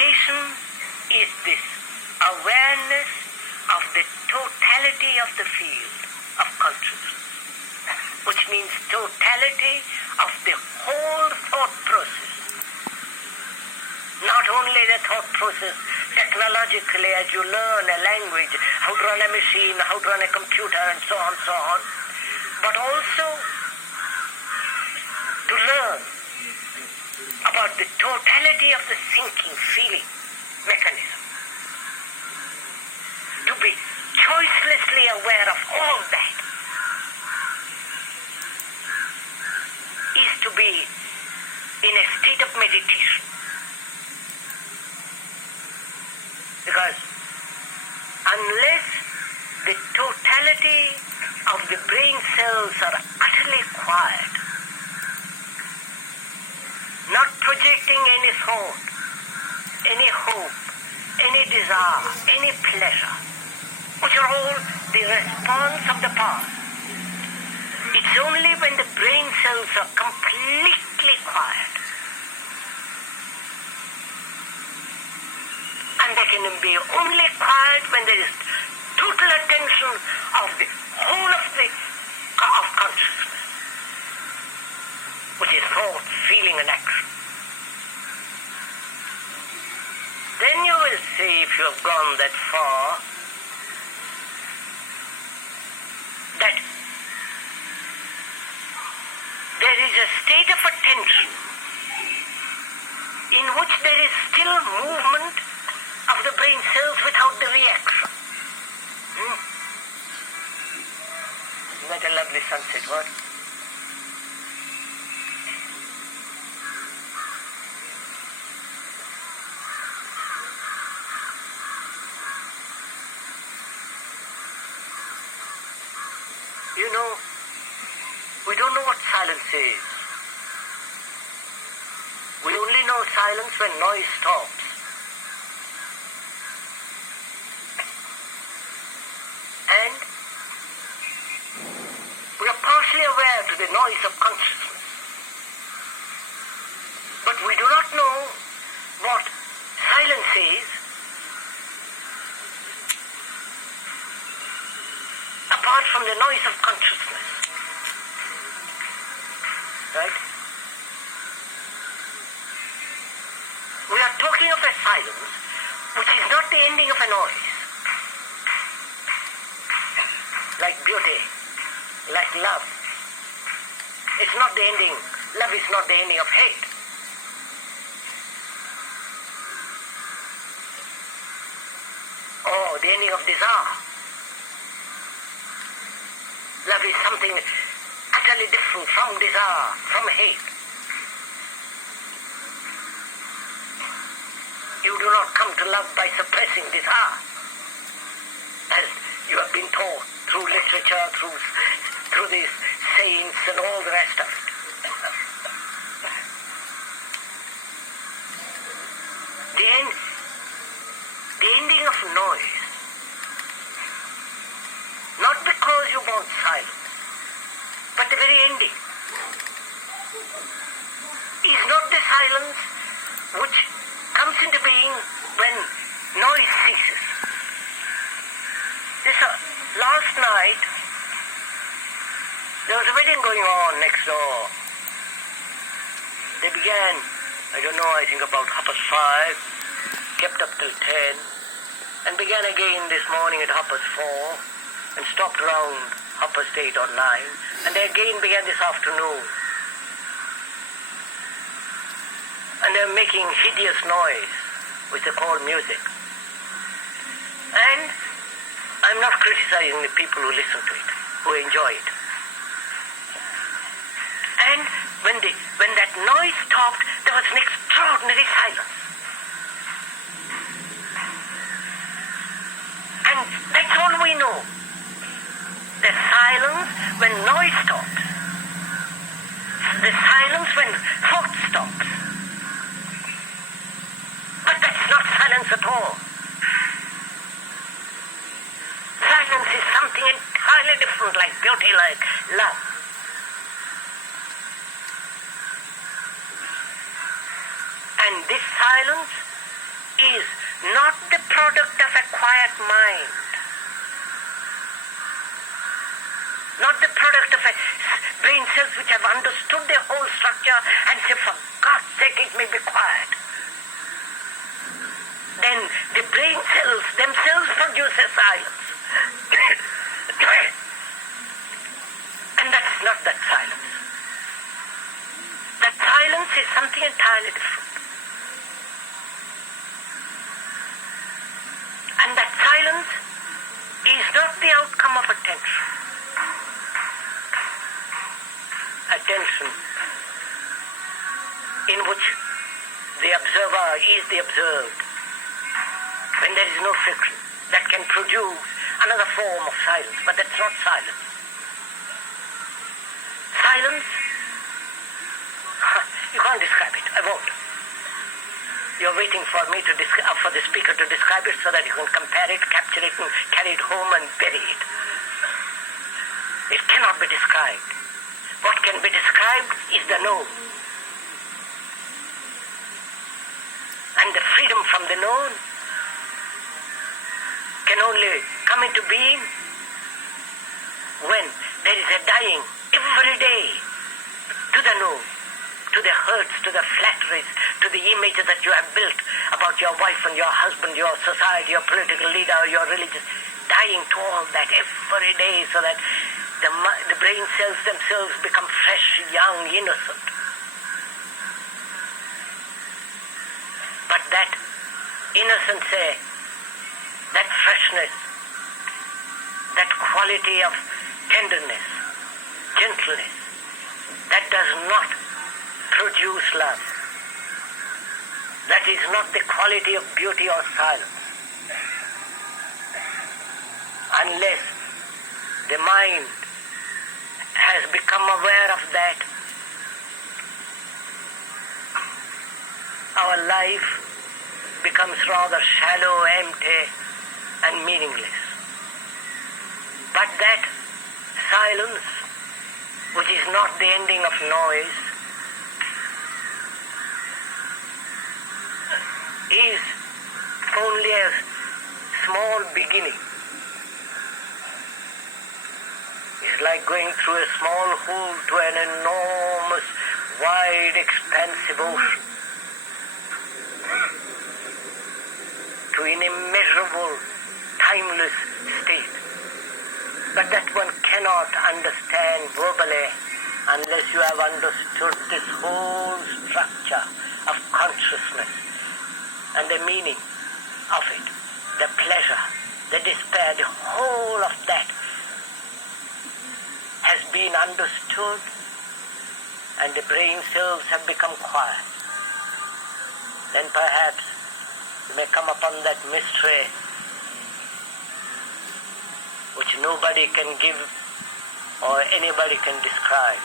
meditation is this awareness of the totality of the field of consciousness, which means totality of the whole thought process. Not only the thought process technologically as you learn a language, how to run a machine, how to run a computer and so on, but also to learn about the totality of the thinking, feeling mechanism. To be choicelessly aware of all that is to be in a state of meditation. Because unless the totality of the brain cells are utterly quiet, not projecting any thought, any hope, any desire, any pleasure, which are all the response of the past. It's only when the brain cells are completely quiet, and they can be only quiet when there is total attention of the whole of consciousness, which is thought, feeling and action. Then you will see, if you have gone that far, that there is a state of attention in which there is still movement of the brain cells without the reaction. Isn't that a lovely sunset, what? You know, we don't know what silence is. We only know silence when noise stops. And we are partially aware to the noise of consciousness. But we do not know what silence is apart from the noise of consciousness. Right? We are talking of a silence which is not the ending of a noise. Like beauty, like love. It's not the ending. Love is not the ending of hate. Or the ending of desire. Love is something utterly different from desire, from hate. You do not come to love by suppressing desire, as you have been taught through literature, through these saints and all the rest of it. The ending of noise, not because you want silence, but the very ending, is not the silence which comes into being when noise ceases. Last night, there was a wedding going on next door. They began, I think about 5:30, kept up till 10, and began again this morning at 4:30, and stopped around 8:30 or 9, and they again began this afternoon. And they're making hideous noise, which they call music. And I'm not criticizing the people who listen to it, who enjoy it. And when that noise stopped, there was an extraordinary silence. And that's all we know. The silence when noise stops. The silence when thought stops. But that's not silence at all. Silence is something entirely different, like beauty, like love. And this silence is not the product of a quiet mind, not the product of a brain cells which have understood their whole structure and say, for God's sake, it may be quiet. Then the brain cells themselves produce a silence. And that's not that silence. That silence is something entirely different. And that silence is not the outcome of attention. Attention in which the observer is the observed, when there is no friction, that can produce another form of silence, but that's not silence. Silence, you can't describe it. I won't. You're waiting for me to for the speaker to describe it so that you can compare it, capture it, and carry it home and bury it. It cannot be described. What can be described is the known. And the freedom from the known can only come into being when there is a dying every day to the known, to the hurts, to the flatteries, to the images that you have built about your wife and your husband, your society, your political leader, your religious, dying to all that every day so that the brain cells themselves become fresh, young, innocent. But that innocence, that freshness, that quality of tenderness, gentleness, that does not produce love. That is not the quality of beauty or silence. Unless the mind has become aware of that, our life becomes rather shallow, empty, and meaningless. But that silence, which is not the ending of noise, is only a small beginning. It's like going through a small hole to an enormous, wide, expansive ocean, to an immeasurable, timeless state. But that one cannot understand verbally unless you have understood this whole structure of consciousness and the meaning of it, the pleasure, the despair, the whole of that has been understood, and the brain cells have become quiet. Then perhaps you may come upon that mystery which nobody can give or anybody can describe.